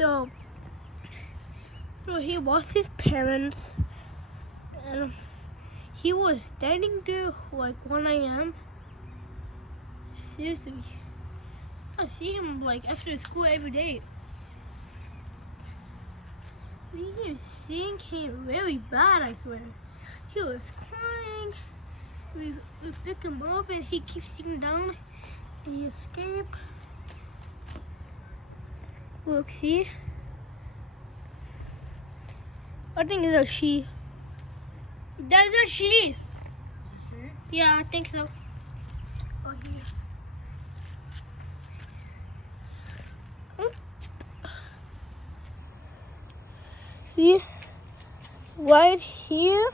So he lost his parents, and he was standing there like 1 a.m. Seriously, I see him like after school every day. We were seeing him really bad, I swear. He was crying. We pick him up and he keeps sitting down and he escaped. Look, see? I think it's a she. That's a she. Yeah, I think so. Oh, here. See? Right here.